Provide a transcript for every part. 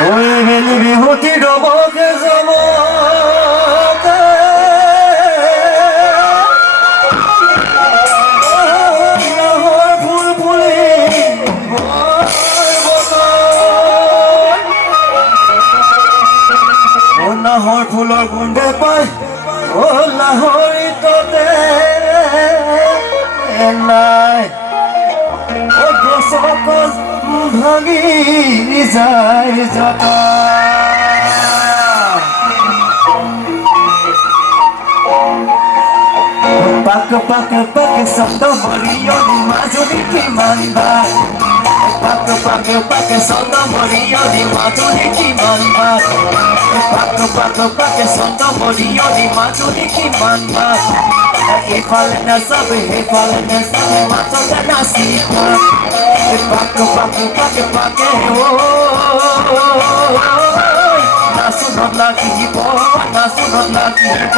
ওই বেলি বিহুতি ডবকে যাব ফুল ফুলি ও নাহৰ ফুলৰ গোন্ধে পাই ও লাহৰি ততে নাই ও গছকল ভাঙি যায় জটা পাক পাক পাক শব্দ মৰিয়নি মাজুলী কিমান বাৰ পাক পাক পাক শব্দ মৰিয়নি মাজুলী কিমান বাৰ পাক পাক পাক শব্দ মৰিয়নি মাজুলী কিমান বাৰ ইফালে নাচাবে সিফালে নাচাবে মাজতে নাচি পাক পাক পাক পাকে নাচুনত লাগিব নাচুনত লাগিব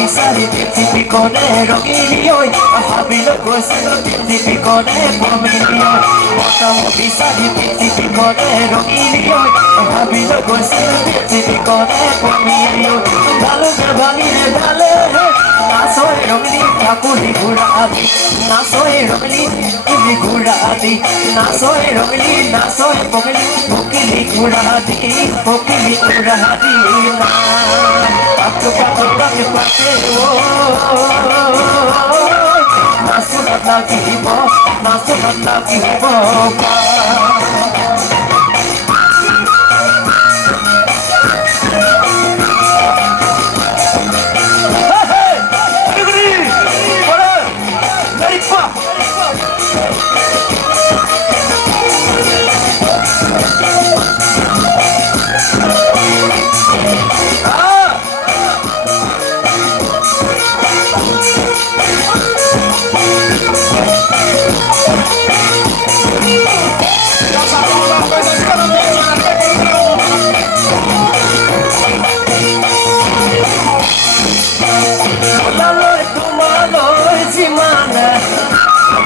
বিচাৰি পৃথিৱী কণে ৰঙিনী ঐ ভাবিলো গৈছিলো পৃথিৱী কণে প্ৰমিনী ঐ মতাম বিচাৰি পৃথিৱী কণে ৰঙিনী ঐ ভাবিলো গৈছিলো পৃথিৱী কণে প্ৰমিনী ঐ ঢালোকে ভাঙিলে ঢালে নাচৈ ৰঙিনী ঠাকুৰী ঘোঁৰা আদি নাচৈ ৰঙিনী তুমি ঘোঁৰা আদি নাচৈ ৰঙিনী নাচৈ পগিলি ভকিলি ঘোঁৰা আদি ভকিলি ঘোঁৰা আদি পাক পাক পাক পাকে নাচুনত লাগিব নাচুনত লাগিব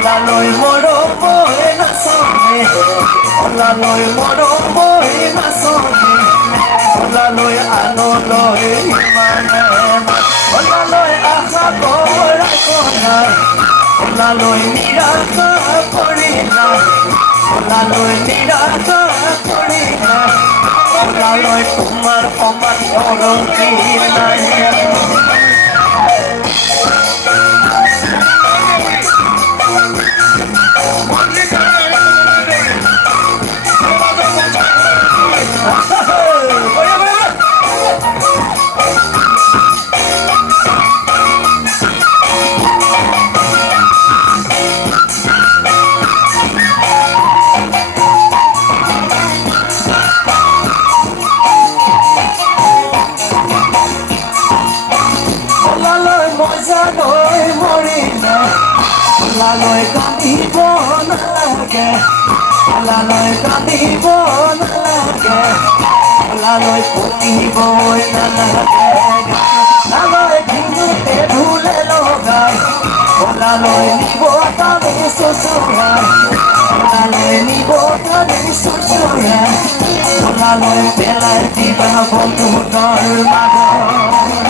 Olaloi moro boy na songe, olaloi moro boy na songe, olaloi anoloi mana, olaloi aha kora kora, olaloi mira ka korina, olaloi mira ka korina, olaloi tumar omar oro kirina. Olaloi kaঁদিব নালাগে olaloi kaঁদিব নালাগে olaloi পতিব নালাগে olaloi ঢিঙিতে ধুলে লগাই olaloi নিব তাৰে চুচুৰাই olaloi নিব তাৰে চুচুৰাই olaloi পেলাই দিবা বন্ধুতৰ মাজত